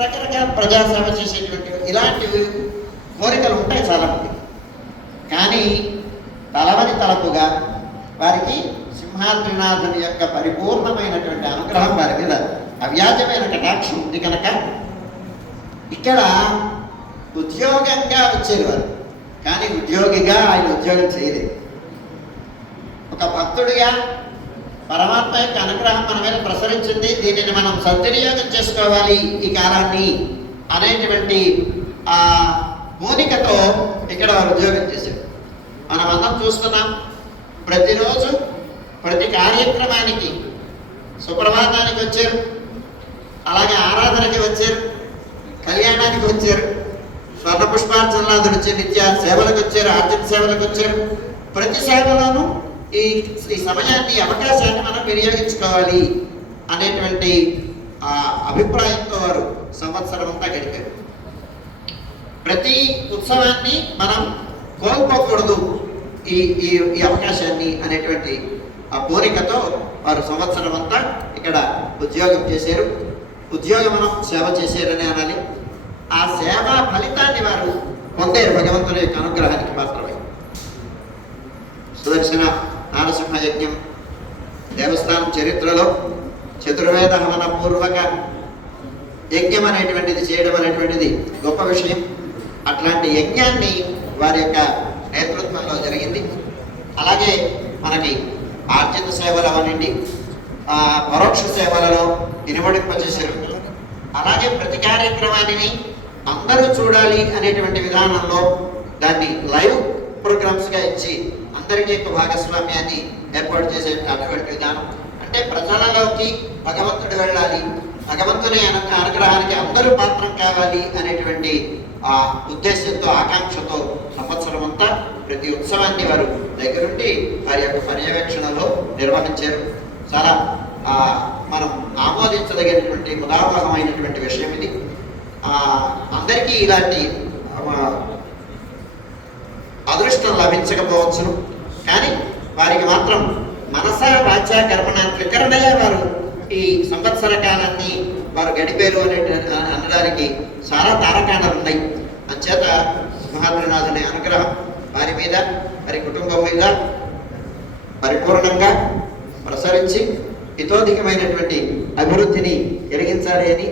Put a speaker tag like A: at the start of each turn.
A: రకరకాల ప్రజాసేవ చేసేటువంటి ఇలాంటివి కోరికలు ఉంటాయి చాలా మంది కానీ తలవని తలపుగా వారికి సింహాద్రినాథుని యొక్క పరిపూర్ణమైనటువంటి అనుగ్రహం వారి మీద అవ్యాజమైన కటాక్షం ఉంది కనుక ఇక్కడ ఉద్యోగంగా వచ్చేది వారు. కానీ ఉద్యోగిగా ఆయన ఉద్యోగం చేయలేదు. ఒక భక్తుడిగా పరమాత్మ యొక్క అనుగ్రహం మన మీద ప్రసరించింది. దీనిని మనం సద్వినియోగం చేసుకోవాలి ఈ కాలాన్ని అనేటువంటి ఆ మూలికతో ఇక్కడ వారు ఉద్యోగం చేశారు. మనం అందరం చూస్తున్నాం ప్రతిరోజు ప్రతి కార్యక్రమానికి సుప్రభాతానికి వచ్చారు అలాగే ఆరాధనకి వచ్చారు కళ్యాణానికి వచ్చారు స్వర్ణ పుష్పార్చనలాదులు వచ్చి నిత్య సేవలకు వచ్చారు ఆర్థిక సేవలకు వచ్చారు. ప్రతి సేవలోనూ ఈ ఈ సమయాన్ని అవకాశాన్ని మనం వినియోగించుకోవాలి అనేటువంటి ఆ అభిప్రాయంతో వారు సంవత్సరం అంతా గడిపారు. ప్రతి ఉత్సవాన్ని మనం కోల్పోకూడదు ఈ ఈ ఈ అవకాశాన్ని అనేటువంటి ఆ కోరికతో వారు సంవత్సరం అంతా ఇక్కడ ఉద్యోగం చేశారు. ఉద్యోగం సేవ చేశారని అనాలి. ఆ సేవా ఫలితాన్ని వారు పొందారు. భగవంతుని యొక్క అనుగ్రహానికి పాత్రమై సుదర్శన నారసింహయజ్ఞం దేవస్థానం చరిత్రలో చతుర్వేద హవన పూర్వక యజ్ఞం అనేటువంటిది చేయడం అనేటువంటిది గొప్ప విషయం. అట్లాంటి యజ్ఞాన్ని వారి యొక్క నేతృత్వంలో జరిగింది. అలాగే మనకి ఆర్జిత సేవలు అవనండి పరోక్ష సేవలలో ఇనుమడింపజేశారు. అలాగే ప్రతి కార్యక్రమాన్ని అందరూ చూడాలి అనేటువంటి విధానంలో దాన్ని లైవ్ ప్రోగ్రామ్స్గా ఇచ్చి అందరికీ యొక్క భాగస్వామ్యాన్ని ఏర్పాటు చేసే అటువంటి విధానం. అంటే ప్రజలలోకి భగవంతుడు వెళ్ళాలి. భగవంతుని అను- అనుగ్రహానికి అందరూ పాత్రం కావాలి అనేటువంటి ఆ ఉద్దేశంతో ఆకాంక్షతో సంవత్సరం అంతా ప్రతి ఉత్సవాన్ని వారు దగ్గరుండి వారి యొక్క పర్యవేక్షణలో నిర్వహించారు. చాలా ఆ, మనం ఆమోదించదగినటువంటి ఉదాహరణమైనటువంటి విషయం ఇది. ఆ, అందరికీ ఇలాంటి అదృష్టం లభించకపోవచ్చును. కానీ వారికి మాత్రం మనస వాచ కర్మణ త్రికరణయ వారు ఈ సంవత్సర కాలాన్ని వారు గడిపేరు అనే అనడానికి చాలా తారకాణాలు ఉన్నాయి. అంచేత మహాత్మనాథుని అనుగ్రహం వారి మీద వారి కుటుంబం మీద పరిపూర్ణంగా ప్రసరించి హితోధికమైనటువంటి అభివృద్ధిని కలిగించాలి అని